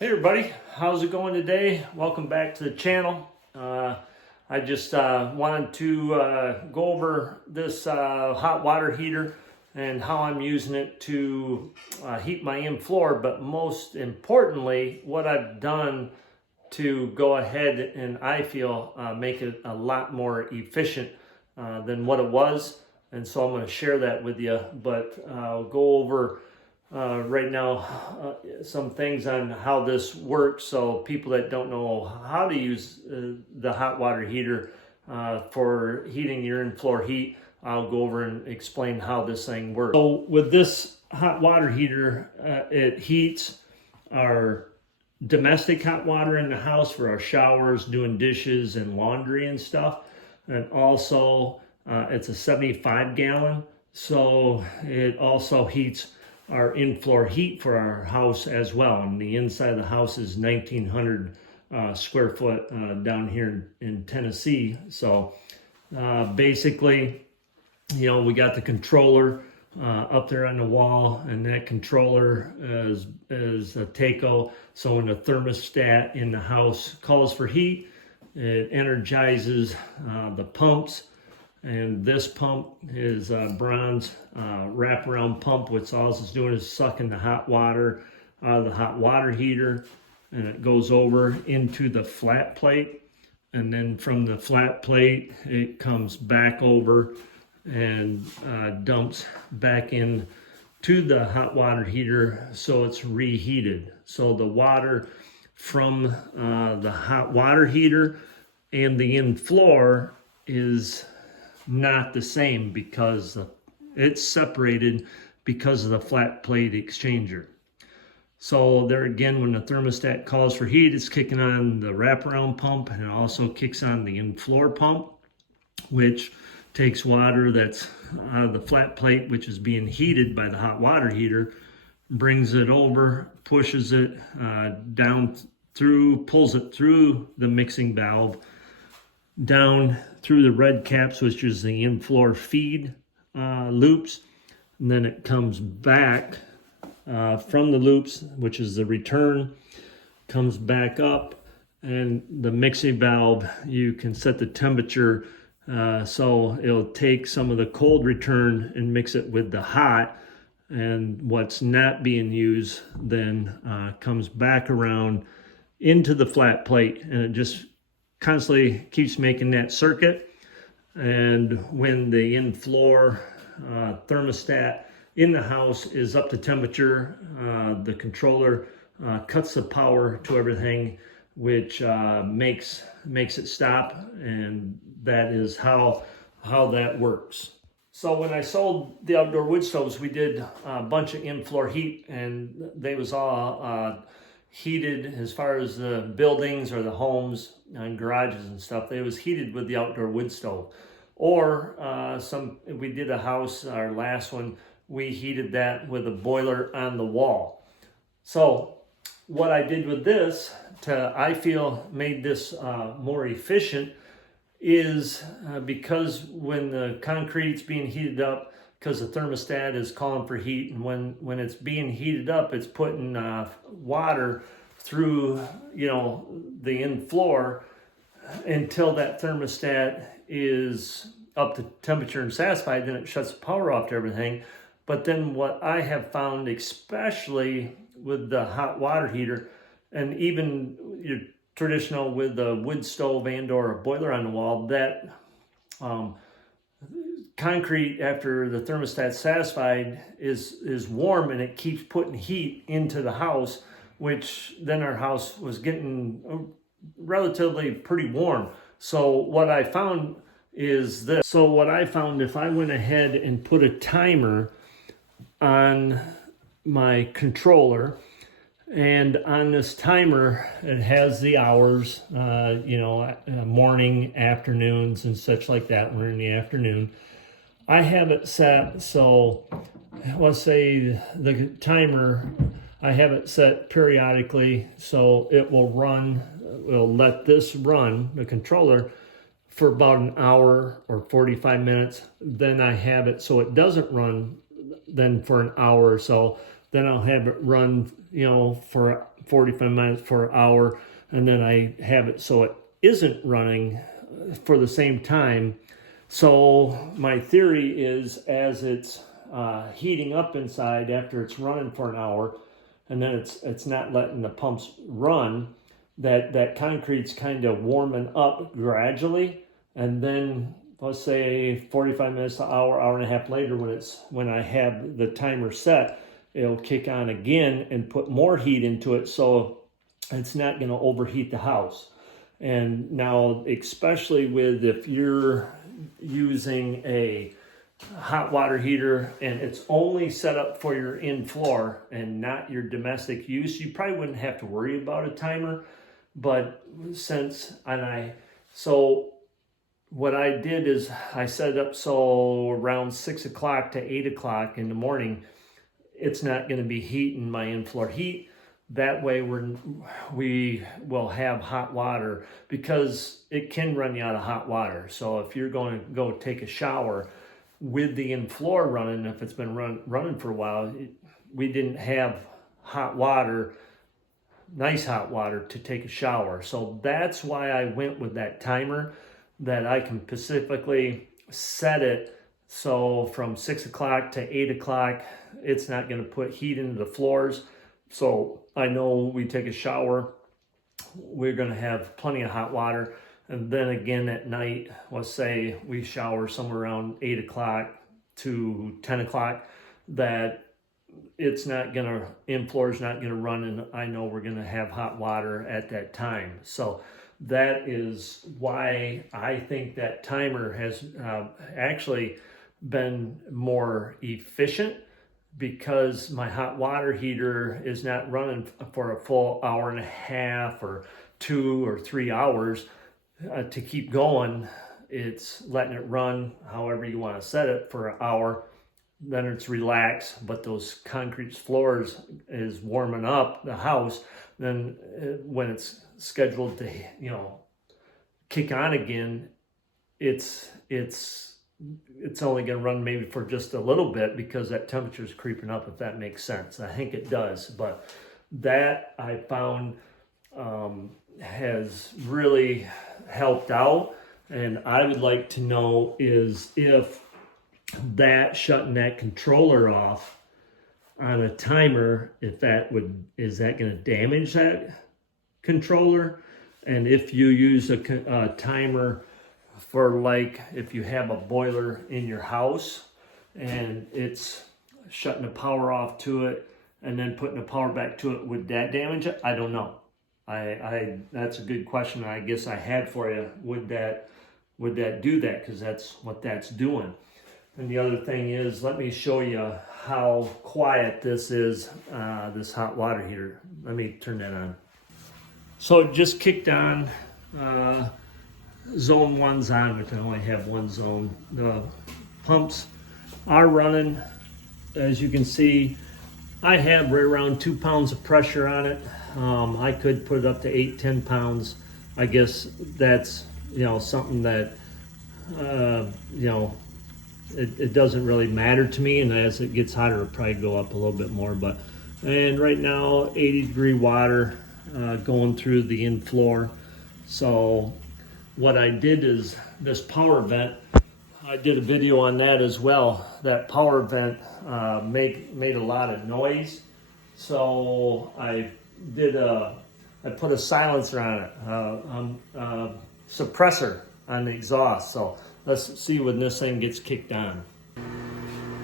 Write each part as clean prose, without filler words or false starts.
Hey everybody, how's it going today? Welcome back to the channel. I just wanted to go over this hot water heater and how I'm using it to heat my in-floor, but most importantly, what I've done to go ahead and I feel make it a lot more efficient than what it was. And so I'm going to share that with you, but I'll go over right now some things on how this works, so people that don't know how to use the hot water heater for heating your in-floor heat, I'll go over and explain how this thing works. So with this hot water heater, it heats our domestic hot water in the house for our showers, doing dishes and laundry and stuff, and also it's a 75 gallon, so it also heats our in-floor heat for our house as well. And the inside of the house is 1,900 square foot down here in Tennessee. So basically, we got the controller up there on the wall, and that controller is a Taco. So when the thermostat in the house calls for heat, it energizes the pumps. And this pump is a bronze wraparound pump, which all it's doing is sucking the hot water out of the hot water heater, and it goes over into the flat plate, and then from the flat plate it comes back over and dumps back in to the hot water heater, so it's reheated. So the water from the hot water heater and the in-floor is not the same because it's separated because of the flat plate exchanger. So there again, when the thermostat calls for heat, it's kicking on the wraparound pump, and it also kicks on the in-floor pump, which takes water that's out of the flat plate, which is being heated by the hot water heater, brings it over, pushes it down through, pulls it through the mixing valve, down through the red caps, which is the in-floor feed loops, and then it comes back from the loops, which is the return, comes back up, and the mixing valve, you can set the temperature so it'll take some of the cold return and mix it with the hot, and what's not being used then comes back around into the flat plate, and it just constantly keeps making that circuit. And when the in-floor thermostat in the house is up to temperature, the controller cuts the power to everything, which makes it stop, and that is how that works. So when I sold the outdoor wood stoves, we did a bunch of in-floor heat, and they was all heated as far as the buildings or the homes and garages and stuff. They was heated with the outdoor wood stove. Or we did a house, our last one, we heated that with a boiler on the wall. So what I did with this I feel made this more efficient is because when the concrete's being heated up, because the thermostat is calling for heat, and when it's being heated up, it's putting water through the in-floor until that thermostat is up to temperature and satisfied. Then it shuts the power off to everything. But then what I have found, especially with the hot water heater, and even your traditional with the wood stove and or a boiler on the wall, that concrete, after the thermostat's satisfied, is warm, and it keeps putting heat into the house, which then our house was getting relatively pretty warm. So what I found is this. So what I found, if I went ahead and put a timer on my controller, and on this timer, it has the hours, morning, afternoons, and such like that. We're in the afternoon. I have it set so, let's say the timer, I have it set periodically, so it will run, we'll let this run, the controller, for about an hour or 45 minutes. Then I have it so it doesn't run then for an hour or so. Then I'll have it run, for 45 minutes for an hour, and then I have it so it isn't running for the same time. So my theory is, as it's heating up inside after it's running for an hour, and then it's not letting the pumps run, that concrete's kind of warming up gradually, and then let's say 45 minutes to hour and a half later, when I have the timer set, it'll kick on again and put more heat into it, so it's not going to overheat the house. And now, especially with if you're using a hot water heater and it's only set up for your in-floor and not your domestic use, you probably wouldn't have to worry about a timer. But so what I did is I set it up so around 6 o'clock to 8 o'clock in the morning, it's not going to be heating my in-floor heat. That way we will have hot water, because it can run you out of hot water. So if you're going to go take a shower with the in-floor running, if it's been running for a while, we didn't have hot water, nice hot water to take a shower. So that's why I went with that timer, that I can specifically set it so from 6 o'clock to 8 o'clock, it's not going to put heat into the floors. So I know we take a shower, we're going to have plenty of hot water. And then again at night, let's say we shower somewhere around 8 o'clock to 10 o'clock, that it's not going to, in-floor is not going to run, and I know we're going to have hot water at that time. So that is why I think that timer has actually been more efficient, because my hot water heater is not running for a full hour and a half or 2 or 3 hours to keep going. It's letting it run however you want to set it for an hour, then it's relaxed, but those concrete floors is warming up the house. Then when it's scheduled to, kick on again, it's only going to run maybe for just a little bit, because that temperature is creeping up, if that makes sense. I think it does, but that I found has really helped out. And I would like to know is if that shutting that controller off on a timer, is that going to damage that controller? And if you use a timer for, like, if you have a boiler in your house and it's shutting the power off to it and then putting the power back to it, would that damage it? I don't know. That's a good question I guess I had for you. Would that do that? Because that's what that's doing. And the other thing is, let me show you how quiet this is, this hot water heater. Let me turn that on. So it just kicked on. Zone 1's on, which I only have one zone. The pumps are running. As you can see, I have right around 2 pounds of pressure on it. I could put it up to 8-10 pounds. I guess that's something that it doesn't really matter to me, and as it gets hotter, it'll probably go up a little bit more. And right now, 80-degree water going through the in-floor. So what I did is this power vent, I did a video on that as well. That power vent made a lot of noise. So I put a silencer on it, suppressor on the exhaust. So let's see when this thing gets kicked on.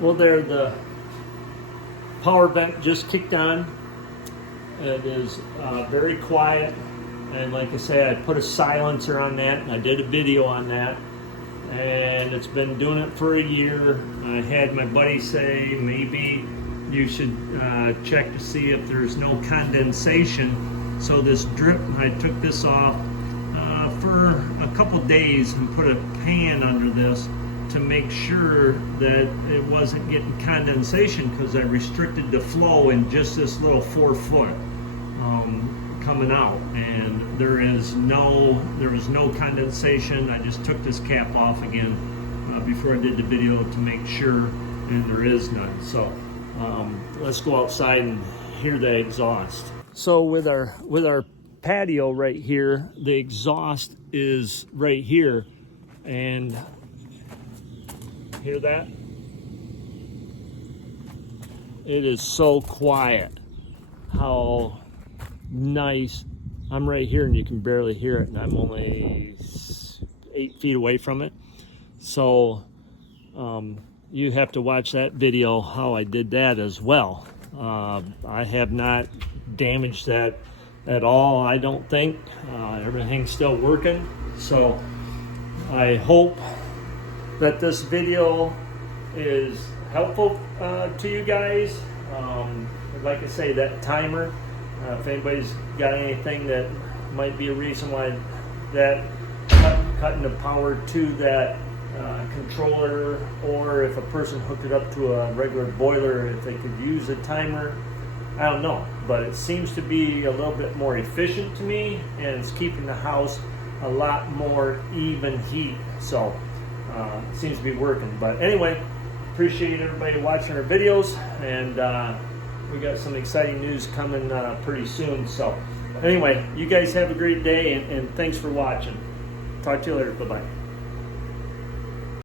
Well, there, the power vent just kicked on. It is very quiet. And like I say, I put a silencer on that, and I did a video on that. And it's been doing it for a year. I had my buddy say maybe you should check to see if there's no condensation. So this drip, I took this off for a couple days and put a pan under this to make sure that it wasn't getting condensation, because I restricted the flow in just this little 4 foot coming out, and there was no condensation. I just took this cap off again before I did the video to make sure, and there is none. So let's go outside and hear the exhaust. So with our patio right here, the exhaust is right here, and hear that? It is so quiet. How nice. I'm right here and you can barely hear it, and I'm only 8 feet away from it. So you have to watch that video how I did that as well. I have not damaged that at all, I don't think. Everything's still working. So I hope that this video is helpful to you guys. Like I say, that timer, if anybody's got anything that might be a reason why that cutting the power to that controller, or if a person hooked it up to a regular boiler, if they could use a timer, I don't know, but it seems to be a little bit more efficient to me, and it's keeping the house a lot more even heat. So it seems to be working. But anyway, appreciate everybody watching our videos, and we got some exciting news coming pretty soon. So anyway, you guys have a great day, and thanks for watching. Talk to you later. Bye-bye.